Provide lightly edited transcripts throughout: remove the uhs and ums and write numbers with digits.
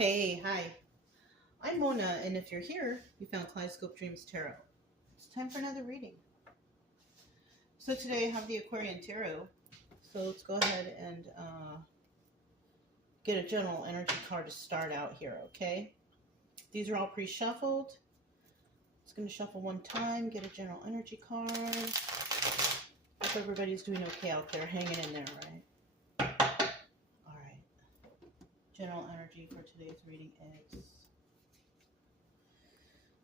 Hey, hi. I'm Mona, and if you're here, you found Kaleidoscope Dreams Tarot. It's time for another reading. So today I have the Aquarian Tarot. So let's go ahead and get a general energy card to start out here, okay? These are all pre-shuffled. Just going to shuffle one time, get a general energy card. Hope everybody's doing okay out there, hanging in there, right? All right. General energy for today's reading is...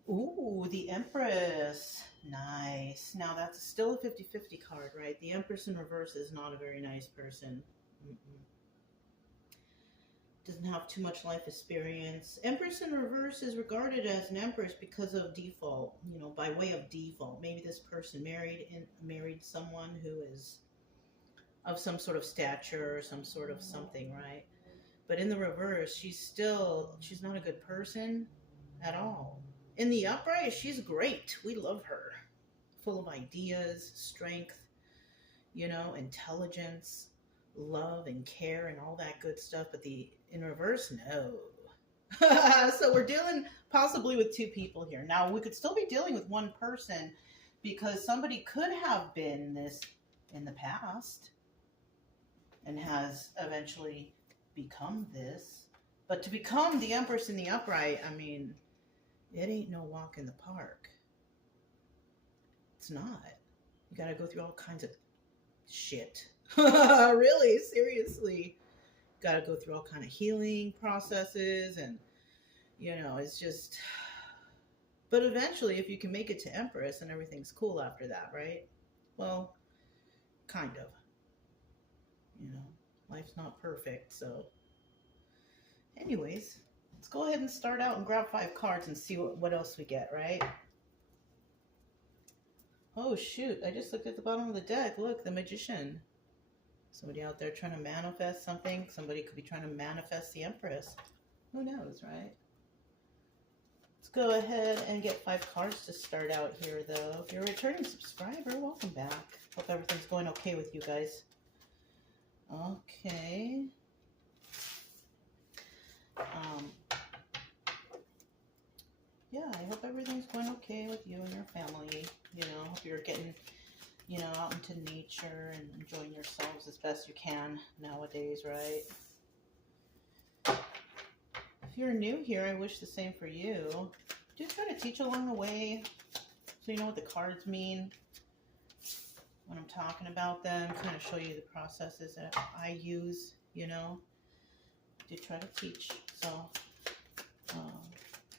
Ooh, the Empress. Nice. Now that's still a 50-50 card, right? The Empress in reverse is not a very nice person. Doesn't have too much life experience. Empress in reverse is regarded as an empress because of default, by way of default. Maybe this person married someone who is of some sort of stature or some sort of something, right? But in the reverse, she's not a good person at all. In the upright, she's great. We love her. Full of ideas, strength, intelligence, love and care and all that good stuff. But in reverse, no. So we're dealing possibly with two people here. Now, we could still be dealing with one person because somebody could have been this in the past and has eventually become this. But to become the Empress in the upright, I mean... it ain't no walk in the park. It's not. You got to go through all kinds of shit. Really, seriously. Got to go through all kind of healing processes and, it's just... But eventually, if you can make it to Empress and everything's cool after that, right? Well, kind of. Life's not perfect, so... Anyways... let's go ahead and start out and grab 5 cards and see what else we get, right? Oh, shoot. I just looked at the bottom of the deck. Look, the Magician. Somebody out there trying to manifest something. Somebody could be trying to manifest the Empress. Who knows, right? Let's go ahead and get 5 cards to start out here, though. If you're a returning subscriber, welcome back. Hope everything's going okay with you guys. Okay. Yeah, I hope everything's going okay with you and your family. Hope you're getting, out into nature and enjoying yourselves as best you can nowadays, right? If you're new here, I wish the same for you. Do try to teach along the way so you know what the cards mean when I'm talking about them, kind of show you the processes that I use, Do try to teach, so...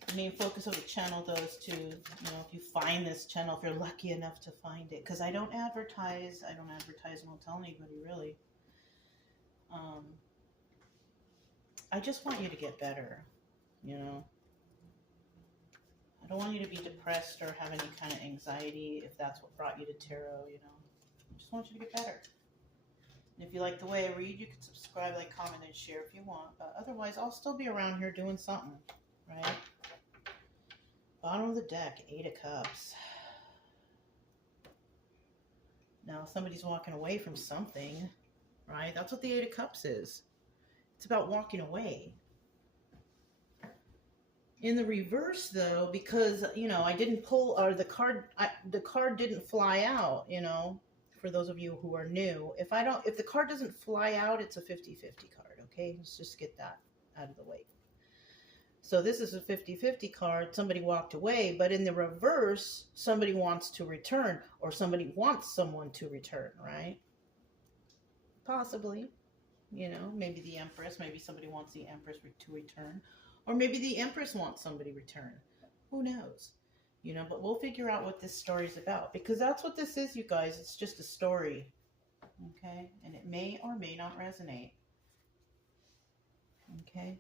the main focus of the channel, though, is to, if you find this channel, if you're lucky enough to find it, because I don't advertise and won't tell anybody, really. I just want you to get better, I don't want you to be depressed or have any kind of anxiety if that's what brought you to tarot, I just want you to get better. And if you like the way I read, you can subscribe, like, comment, and share if you want, but otherwise, I'll still be around here doing something, right? Bottom of the deck, 8 of Cups. Now, somebody's walking away from something, right? That's what the 8 of Cups is. It's about walking away. In the reverse, though, because, I didn't pull, or the card didn't fly out, for those of you who are new. If the card doesn't fly out, it's a 50-50 card, okay? Let's just get that out of the way. So this is a 50-50 card. Somebody walked away, but in the reverse, somebody wants to return, or somebody wants someone to return, right? Possibly, maybe the Empress, maybe somebody wants the Empress to return, or maybe the Empress wants somebody to return. Who knows? But we'll figure out what this story's about, because that's what this is, you guys. It's just a story, okay? And it may or may not resonate, okay?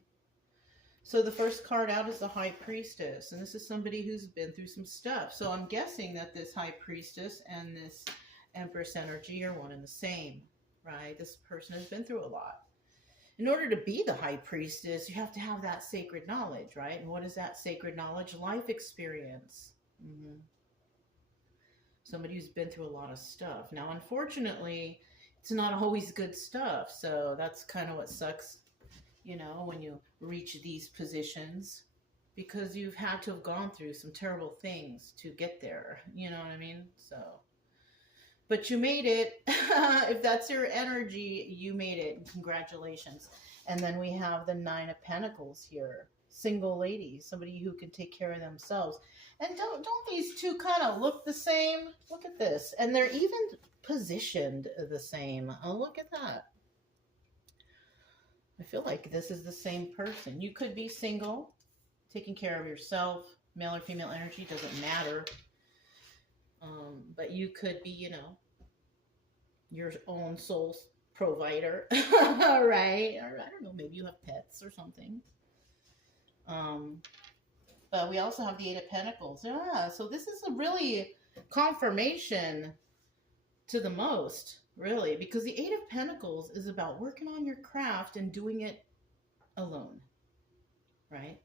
So the first card out is the High Priestess, and this is somebody who's been through some stuff. So I'm guessing that this High Priestess and this Empress energy are one and the same, right? This person has been through a lot. In order to be the High Priestess, you have to have that sacred knowledge, right? And what is that sacred knowledge? Life experience. Somebody who's been through a lot of stuff. Now, unfortunately, it's not always good stuff, so that's kind of what sucks. you know, when you reach these positions, because you've had to have gone through some terrible things to get there. You know what I mean? So, but you made it. If that's your energy, you made it. Congratulations. And then we have the Nine of Pentacles here. Single ladies, somebody who can take care of themselves. And don't these two kind of look the same? Look at this. And they're even positioned the same. Oh, look at that. I feel like this is the same person. You could be single, taking care of yourself. Male or female energy, doesn't matter. But you could be, you know, your own soul provider. Right? Or I don't know, maybe you have pets or something. But we also have the Eight of Pentacles. Yeah, so this is a really confirmation to the most, really, because the Eight of Pentacles is about working on your craft and doing it alone, right?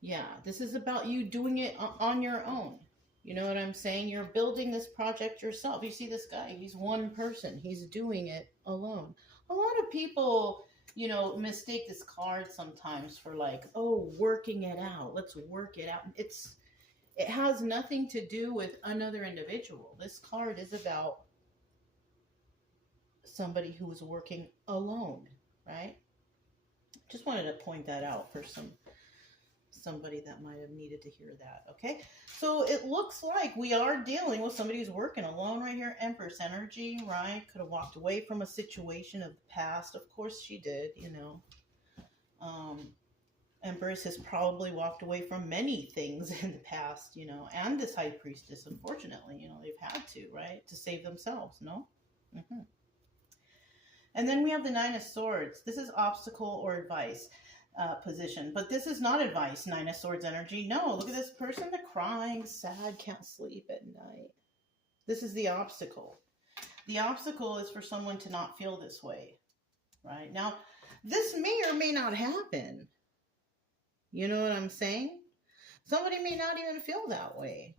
Yeah, this is about you doing it on your own. You know what I'm saying? You're building this project yourself. You see this guy, he's one person. He's doing it alone. A lot of people, you know, mistake this card sometimes for like, oh, working it out. Let's work it out. It has nothing to do with another individual. This card is about somebody who is working alone, right? Just wanted to point that out for somebody that might have needed to hear that. Okay, so it looks like we are dealing with somebody who's working alone right here. Empress energy, right? Could have walked away from a situation of the past. Of course she did, you know. Empress has probably walked away from many things in the past, you know, and this High Priestess, unfortunately, you know, they've had to, right, to save themselves, no? And then we have the Nine of Swords. This is obstacle or advice position, but this is not advice. Nine of Swords energy. No, look at this person. They're crying, sad, can't sleep at night. This is the obstacle. The obstacle is for someone to not feel this way, right? Now, this may or may not happen. You know what I'm saying? Somebody may not even feel that way,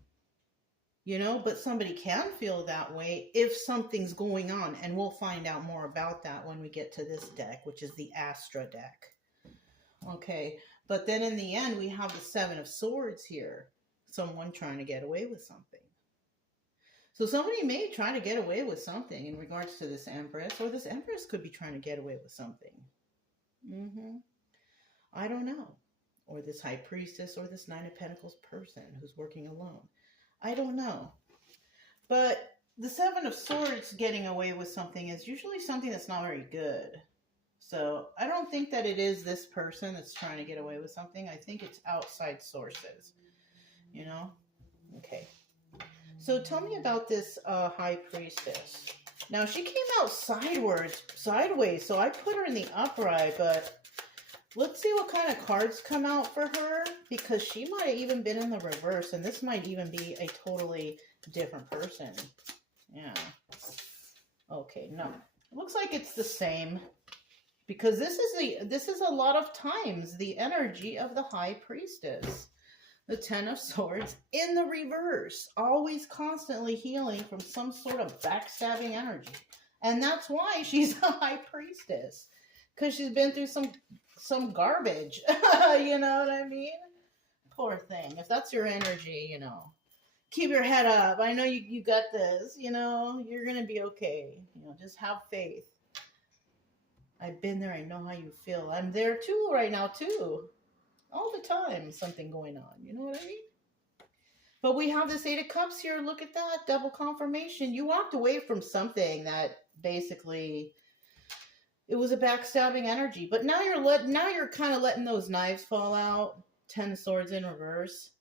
you know, but somebody can feel that way if something's going on. And we'll find out more about that when we get to this deck, which is the Astra deck. Okay, but then in the end, we have the Seven of Swords here. Someone trying to get away with something. So somebody may try to get away with something in regards to this Empress, or this Empress could be trying to get away with something. I don't know. Or this High Priestess, or this Nine of Pentacles person who's working alone. I don't know. But the Seven of Swords getting away with something is usually something that's not very good. So I don't think that it is this person that's trying to get away with something. I think it's outside sources, you know? Okay. So tell me about this High Priestess. Now, she came out sideways, so I put her in the upright, but let's see what kind of cards come out for her, because she might have even been in the reverse, and this might even be a totally different person. Yeah. Okay, no. It looks like it's the same, because this is a lot of times the energy of the High Priestess. The Ten of Swords in the reverse, always constantly healing from some sort of backstabbing energy. And that's why she's a High Priestess, because she's been through some garbage. You know what I mean? Poor thing. If that's your energy, you know, keep your head up. I know you got this, you know, you're going to be okay. You know, just have faith. I've been there. I know how you feel. I'm there too right now too. All the time, something going on. You know what I mean? But we have this Eight of Cups here. Look at that. Double confirmation. You walked away from something that basically, it was a backstabbing energy. But now you're kind of letting those knives fall out. Ten of Swords in reverse.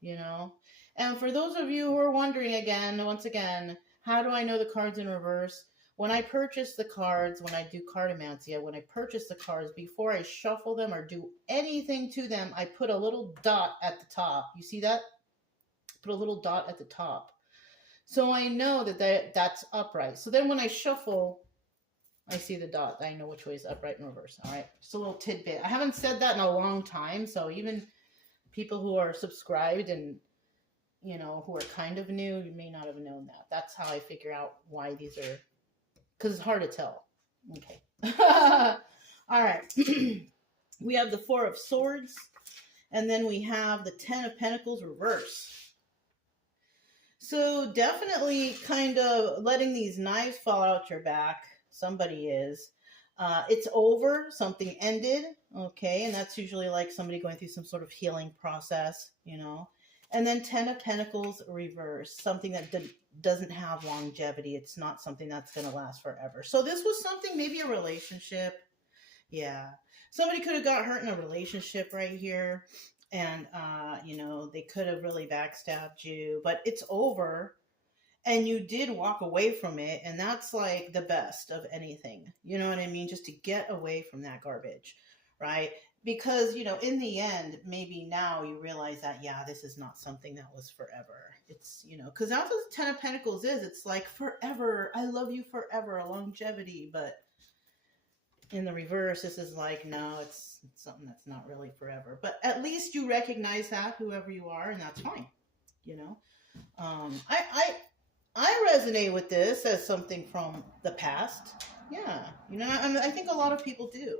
You know? And for those of you who are wondering once again, how do I know the cards in reverse? When I purchase the cards, when I do cartomancy, when I purchase the cards, before I shuffle them or do anything to them, I put a little dot at the top. You see that? Put a little dot at the top. So I know that's upright. So then when I shuffle, I see the dot. I know which way is upright and reverse. All right. Just a little tidbit. I haven't said that in a long time. So even people who are subscribed and, you know, who are kind of new, you may not have known that. That's how I figure out why these are... because it's hard to tell. Okay. All right. We have the Four of Swords, and then we have the Ten of Pentacles reverse. So definitely kind of letting these knives fall out your back. Somebody is. It's over. Something ended. Okay. And that's usually like somebody going through some sort of healing process, you know. And then Ten of Pentacles reverse. Something that doesn't have longevity. It's not something that's going to last forever. So this was something, maybe a relationship. Yeah. Somebody could have got hurt in a relationship right here. And, you know, they could have really backstabbed you, but it's over and you did walk away from it. And that's like the best of anything. You know what I mean? Just to get away from that garbage, right? Because, you know, in the end, maybe now you realize that, yeah, this is not something that was forever. It's, you know, because that's what the Ten of Pentacles is. It's like forever. I love you forever, longevity. But in the reverse, this is like, no, it's something that's not really forever. But at least you recognize that, whoever you are, and that's fine. You know, I resonate with this as something from the past. Yeah, you know, I think a lot of people do.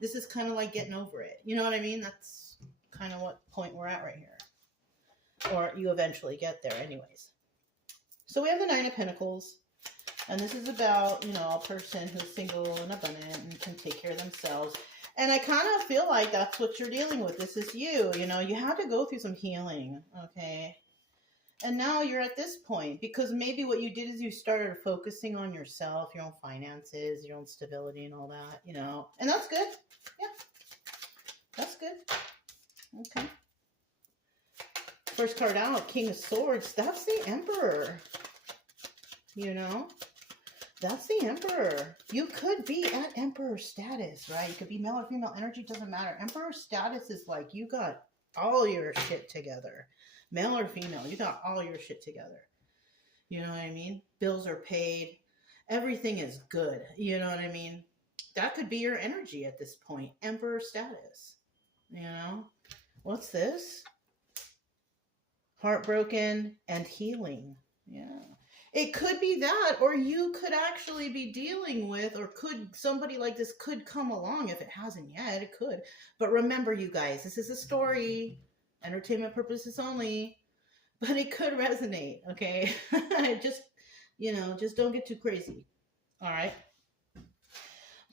This is kind of like getting over it. You know what I mean? That's kind of what point we're at right here. Or you eventually get there anyways. So we have the Nine of Pentacles. And this is about, you know, a person who's single and abundant and can take care of themselves. And I kind of feel like that's what you're dealing with. This is you. You know, you had to go through some healing, okay? And now you're at this point because maybe what you did is you started focusing on yourself, your own finances, your own stability and all that, you know. And that's good. Yeah. That's good. Okay. First card out, King of Swords. That's the Emperor. You know? That's the Emperor. You could be at Emperor status, right? You could be male or female energy, doesn't matter. Emperor status is like you got all your shit together. Male or female, you got all your shit together. You know what I mean? Bills are paid. Everything is good. You know what I mean? That could be your energy at this point. Emperor status. You know? What's this? Heartbroken and healing. Yeah. It could be that, or you could actually be dealing with, or could somebody like this could come along if it hasn't yet. It could. But remember, you guys, this is a story, entertainment purposes only, but it could resonate, okay? Just, you know, just don't get too crazy. All right.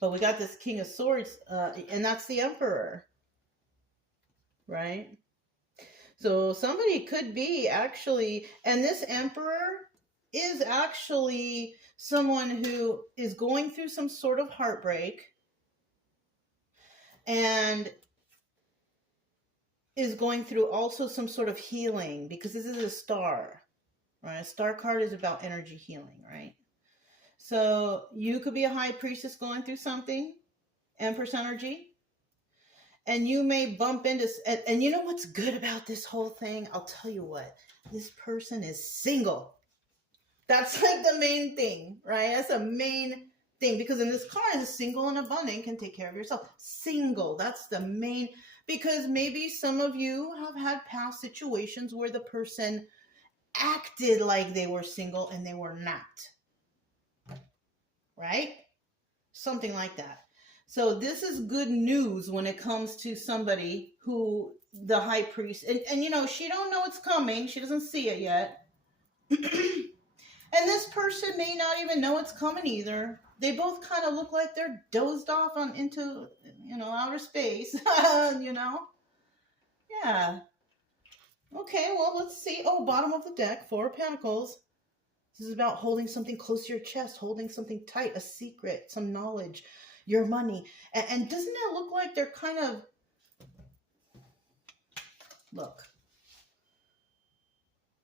But we got this King of Swords, and that's the Emperor, right? So somebody could be actually, and this Emperor is actually someone who is going through some sort of heartbreak and is going through also some sort of healing, because this is a star, right? A star card is about energy healing, right? So you could be a high priestess going through something, Empress energy, and you may bump into, and you know what's good about this whole thing? I'll tell you what, this person is single. That's like the main thing, right? That's a main thing, because in this card, is single and abundant, can take care of yourself. Single, that's the main, because maybe some of you have had past situations where the person acted like they were single and they were not, right? Something like that. So this is good news when it comes to somebody who, the high priest, and you know, she don't know it's coming. She doesn't see it yet. And this person may not even know it's coming either. They both kind of look like they're dozed off on into, you know, outer space, you know? Yeah. Okay, well, let's see. Oh, bottom of the deck, Four of Pentacles. This is about holding something close to your chest, holding something tight, a secret, some knowledge, your money. And doesn't it look like they're kind of, look.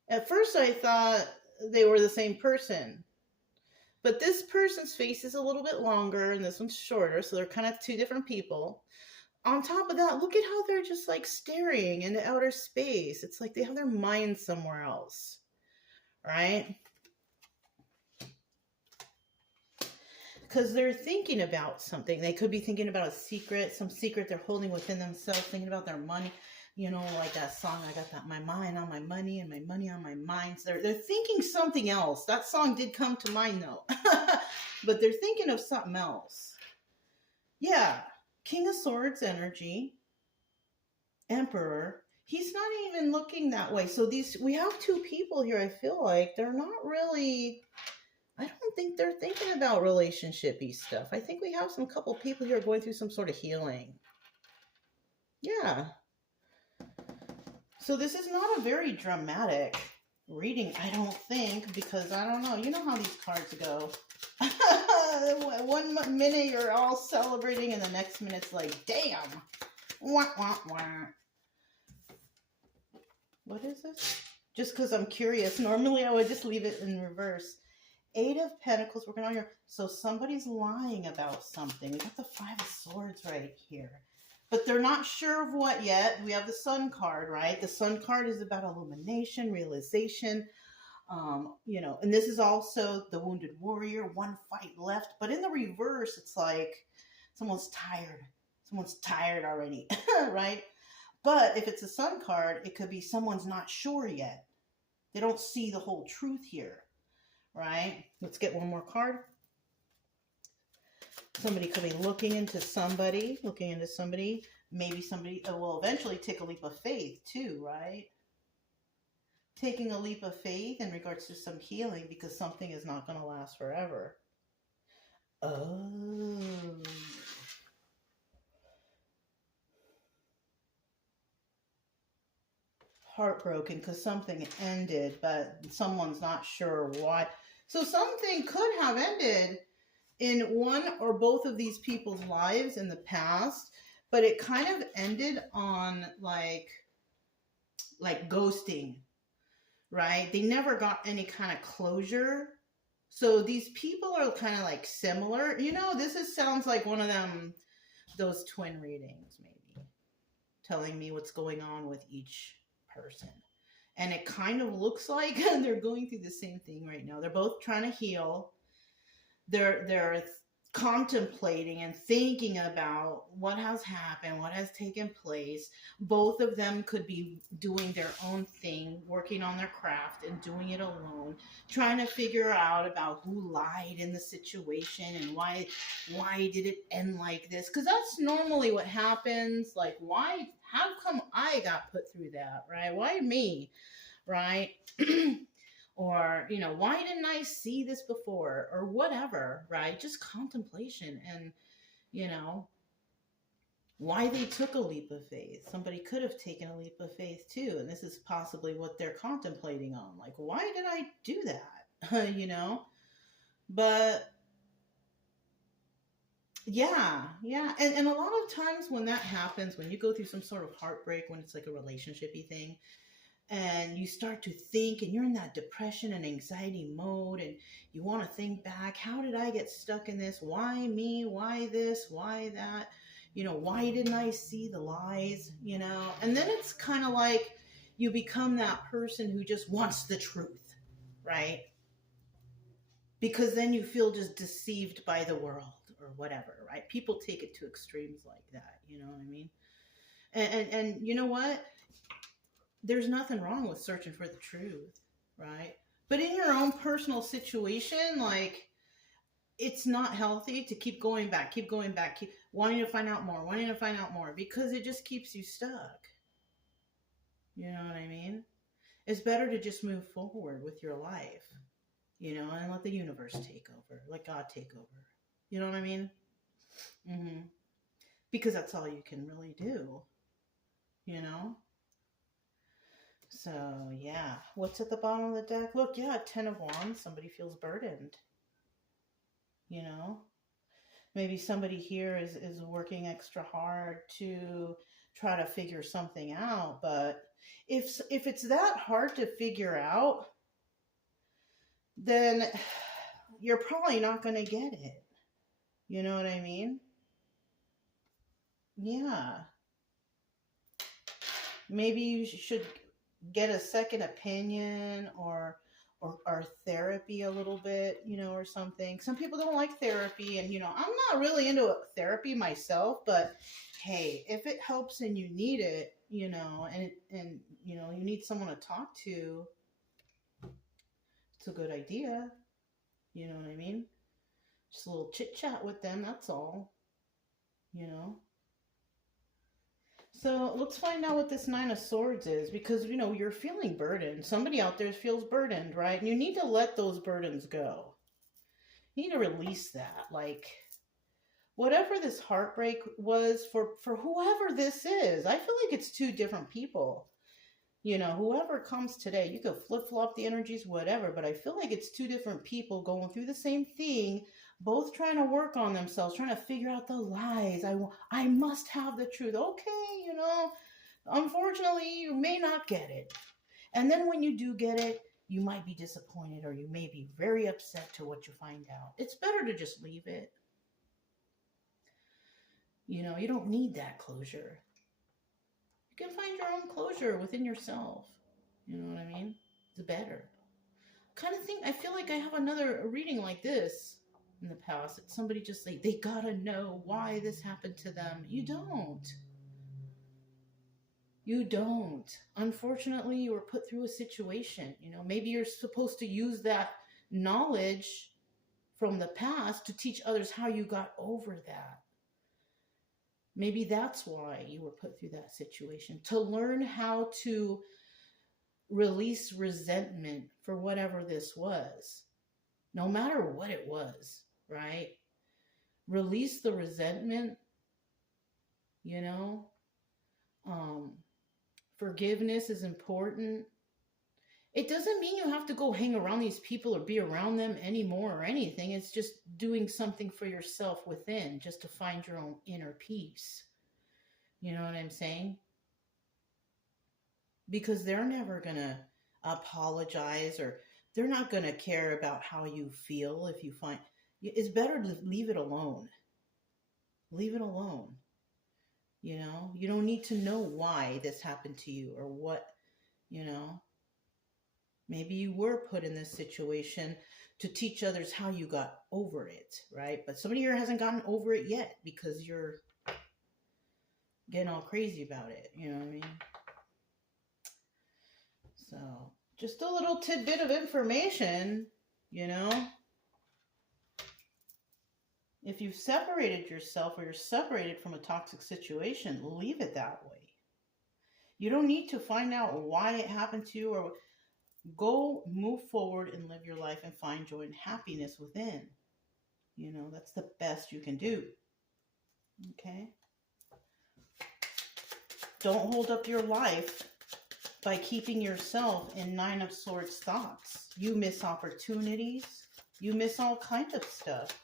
At first I thought they were the same person, but this person's face is a little bit longer and this one's shorter, so they're kind of two different people. On top of that, look at how they're just like staring into outer space. It's like they have their mind somewhere else, right? Because they're thinking about something. They could be thinking about a secret, some secret they're holding within themselves, thinking about their money. You know, like that song, I got that, my mind on my money and my money on my mind. So they're thinking something else. That song did come to mind though. But they're thinking of something else. Yeah. King of Swords energy, Emperor. He's not even looking that way. So we have two people here. I feel like they're not really. I don't think they're thinking about relationshipy stuff. I think we have some couple people here going through some sort of healing. Yeah. So this is not a very dramatic reading, I don't think, because I don't know. You know how these cards go. One minute you're all celebrating, and the next minute's like, damn. Wah, wah, wah. What is this? Just because I'm curious. Normally I would just leave it in reverse. Eight of Pentacles working on here. So somebody's lying about something. We got the Five of Swords right here. But they're not sure of what yet. We have the Sun card, right? The Sun card is about illumination, realization. You know, and this is also the Wounded Warrior, one fight left. But in the reverse, it's like someone's tired. Someone's tired already, right? But if it's a Sun card, it could be someone's not sure yet. They don't see the whole truth here, right? Let's get one more card. Somebody could be looking into somebody. Maybe somebody will eventually take a leap of faith too, right? Taking a leap of faith in regards to some healing because something is not going to last forever. Oh. Heartbroken because something ended, but someone's not sure why. So something could have ended in one or both of these people's lives in the past, but it kind of ended on like ghosting, right? They never got any kind of closure. So these people are kind of like similar. You know, sounds like one of those twin readings, maybe, telling me what's going on with each person. And it kind of looks like they're going through the same thing right now. They're both trying to heal. They're contemplating and thinking about what has happened, what has taken place. Both of them could be doing their own thing, working on their craft and doing it alone, trying to figure out about who lied in the situation and why did it end like this? Because that's normally what happens. Like, how come I got put through that, right? Why me, right? Or, you know, why didn't I see this before? Or whatever, right? Just contemplation and, you know, why they took a leap of faith. Somebody could have taken a leap of faith too. And this is possibly what they're contemplating on. Like, why did I do that? You know? But yeah. And a lot of times when that happens, when you go through some sort of heartbreak, when it's like a relationship-y thing, and you start to think and you're in that depression and anxiety mode and you want to think back, how did I get stuck in this? Why me? Why this? Why that? You know, why didn't I see the lies? You know, and then it's kind of like you become that person who just wants the truth, right? Because then you feel just deceived by the world or whatever, right? People take it to extremes like that, you know what I mean? And you know what? There's nothing wrong with searching for the truth, right? But in your own personal situation, like, it's not healthy to keep going back, keep wanting to find out more, because it just keeps you stuck. You know what I mean? It's better to just move forward with your life, you know, and let the universe take over, let God take over. You know what I mean? Mm-hmm. Because that's all you can really do, you know? So, yeah. What's at the bottom of the deck? Look, yeah, 10 of Wands. Somebody feels burdened. You know? Maybe somebody here is working extra hard to try to figure something out. But if it's that hard to figure out, then you're probably not going to get it. You know what I mean? Yeah. Maybe you should get a second opinion or therapy a little bit, you know, or something. Some people don't like therapy, and, you know, I'm not really into therapy myself, but hey, if it helps and you need it, you know, and you know, you need someone to talk to, it's a good idea. You know what I mean? Just a little chit chat with them, that's all, you know. So let's find out what this Nine of Swords is, because you're feeling burdened. Somebody out there feels burdened, right? And you need to let those burdens go. You need to release that. Like, whatever this heartbreak was for whoever this is, I feel like it's two different people. Whoever comes today, you could flip flop the energies, whatever, but I feel like it's two different people going through the same thing, both trying to work on themselves, trying to figure out the lies. I must have the truth. Okay, unfortunately, you may not get it. And then when you do get it, you might be disappointed, or you may be very upset to what you find out. It's better to just leave it. You don't need that closure. You can find your own closure within yourself. You know what I mean? It's better. Kind of thing. I feel like I have another reading like this in the past. It's somebody just like, they gotta know why this happened to them. You don't. You don't. Unfortunately, you were put through a situation. Maybe you're supposed to use that knowledge from the past to teach others how you got over that. Maybe that's why you were put through that situation, to learn how to release resentment for whatever this was, no matter what it was, right? Release the resentment, forgiveness is important. It doesn't mean you have to go hang around these people or be around them anymore or anything. It's just doing something for yourself within, just to find your own inner peace. You know what I'm saying? Because they're never going to apologize, or they're not going to care about how you feel if you find... It's better to leave it alone. Leave it alone. You don't need to know why this happened to you or what, Maybe you were put in this situation to teach others how you got over it, right? But somebody here hasn't gotten over it yet because you're getting all crazy about it. You know what I mean? So, just a little tidbit of information, If you've separated yourself, or you're separated from a toxic situation, leave it that way. You don't need to find out why it happened to you, or go move forward and live your life and find joy and happiness within. That's the best you can do. Okay? Don't hold up your life by keeping yourself in Nine of Swords thoughts. You miss opportunities. You miss all kinds of stuff.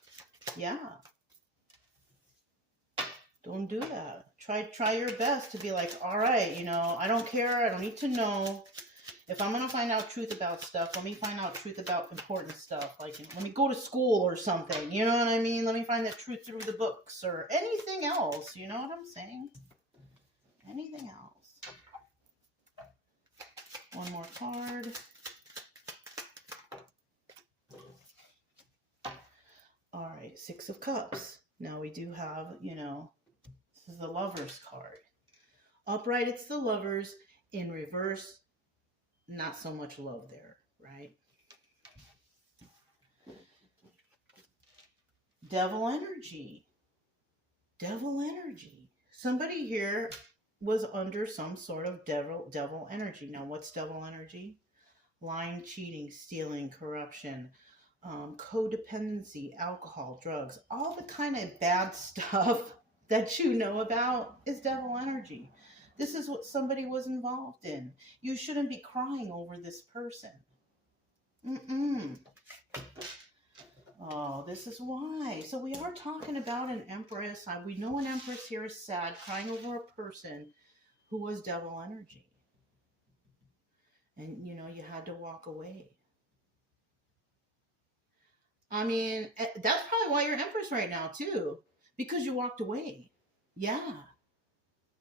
Yeah. Don't do that. Try your best to be like, all right, I don't care. I don't need to know. If I'm going to find out truth about stuff, let me find out truth about important stuff. Like, let me go to school or something. You know what I mean? Let me find that truth through the books or anything else. You know what I'm saying? Anything else. One more card. All right, Six of Cups. Now we do have, this is the Lovers card. Upright, it's the Lovers. In reverse, not so much love there, right? Devil energy. Devil energy. Somebody here was under some sort of devil energy. Now, what's devil energy? Lying, cheating, stealing, corruption, codependency, alcohol, drugs, all the kind of bad stuff that you know about is devil energy. This is what somebody was involved in. You shouldn't be crying over this person. Oh, this is why. So we are talking about an Empress. We know an Empress here is sad, crying over a person who was devil energy. And, you had to walk away. I mean, that's probably why you're Empress right now, too. Because you walked away. Yeah.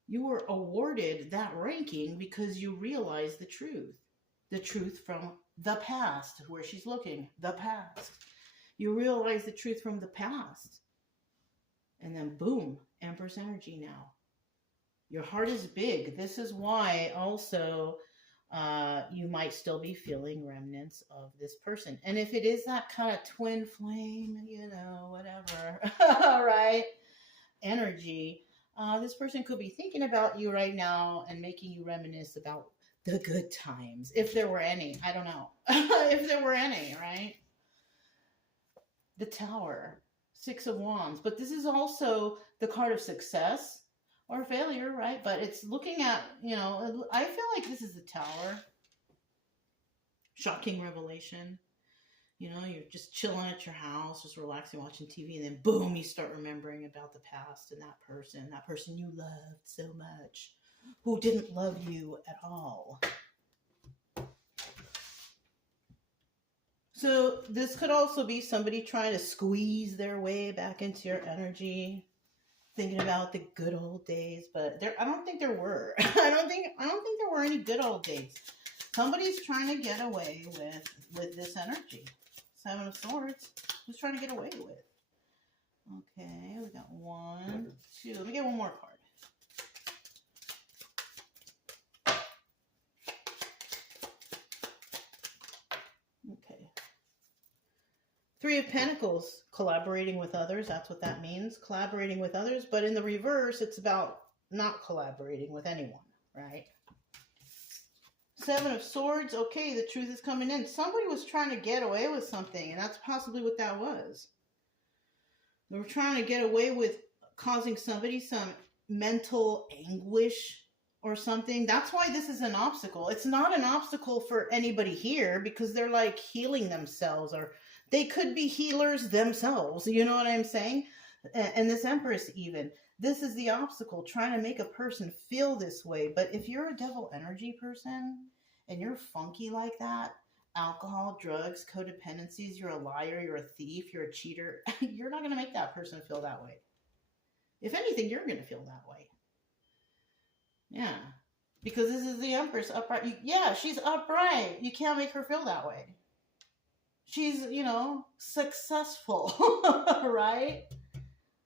You were awarded that ranking because you realized the truth. The truth from the past, where she's looking, the past. You realize the truth from the past. And then boom, Empress energy now. Your heart is big. This is why also you might still be feeling remnants of this person. And if it is that kind of twin flame, whatever, right? Energy, This person could be thinking about you right now and making you reminisce about the good times, if there were any. I don't know. If there were any, right? The Tower, Six of Wands. But this is also the card of success or failure, right? But it's looking at, I feel like this is the Tower. Shocking revelation. You're just chilling at your house, just relaxing, watching TV, and then boom, you start remembering about the past and that person you loved so much, who didn't love you at all. So this could also be somebody trying to squeeze their way back into your energy, thinking about the good old days, but I don't think there were. I don't think there were any good old days. Somebody's trying to get away with this energy. Seven of Swords. Who's trying to get away with? Okay, we got 1, 2. Let me get one more card. Okay. 3 of Pentacles. Collaborating with others. That's what that means. Collaborating with others. But in the reverse, it's about not collaborating with anyone, right? 7 of Swords. Okay, the truth is coming in. Somebody was trying to get away with something, and that's possibly what that was. They were trying to get away with causing somebody some mental anguish or something. That's why this is an obstacle. It's not an obstacle for anybody here because they're like healing themselves, or they could be healers themselves. You know what I'm saying? And this Empress even. This is the obstacle, trying to make a person feel this way. But if you're a devil energy person and you're funky like that, alcohol, drugs, codependencies, you're a liar, you're a thief, you're a cheater, you're not going to make that person feel that way. If anything, you're going to feel that way. Yeah. Because this is the Empress upright. Yeah, she's upright. You can't make her feel that way. She's, successful, right?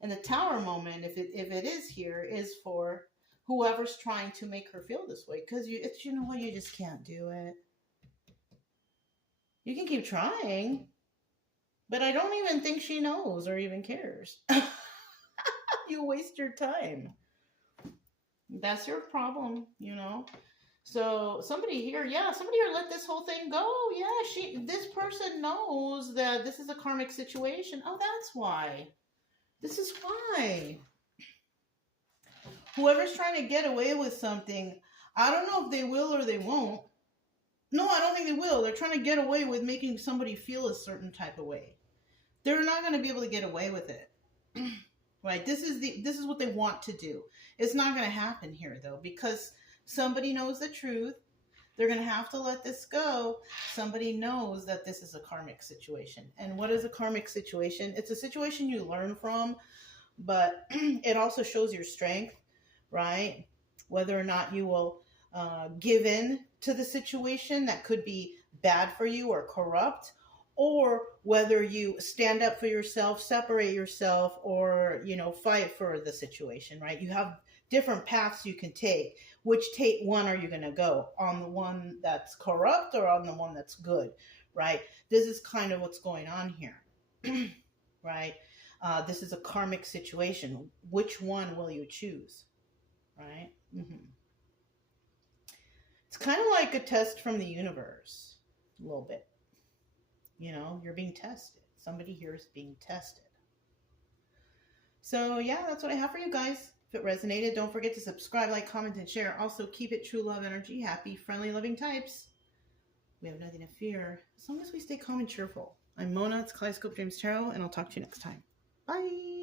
And the Tower moment, if it is here, is for whoever's trying to make her feel this way. Because you just can't do it. You can keep trying, but I don't even think she knows or even cares. You waste your time. That's your problem, So somebody here let this whole thing go. Yeah, this person knows that this is a karmic situation. Oh, that's why. This is why. Whoever's trying to get away with something, I don't know if they will or they won't. No, I don't think they will. They're trying to get away with making somebody feel a certain type of way. They're not going to be able to get away with it. Right? This is what they want to do. It's not going to happen here though, because somebody knows the truth. They're going to have to let this go. Somebody knows that this is a karmic situation. And what is a karmic situation? It's a situation you learn from, but it also shows your strength, right? Whether or not you will give in to the situation that could be bad for you or corrupt, or whether you stand up for yourself, separate yourself, or, fight for the situation, right? You have different paths you can take. Which one are you going to go? On the one that's corrupt or on the one that's good, right? This is kind of what's going on here, right? This is a karmic situation. Which one will you choose, right? Mm-hmm. It's kind of like a test from the universe, a little bit. You're being tested. Somebody here is being tested. So, yeah, that's what I have for you guys. If it resonated, don't forget to subscribe, like, comment, and share. Also, keep it true love energy. Happy, friendly, loving types. We have nothing to fear as long as we stay calm and cheerful. I'm Mona. It's Kaleidoscope Dreams Tarot, and I'll talk to you next time. Bye.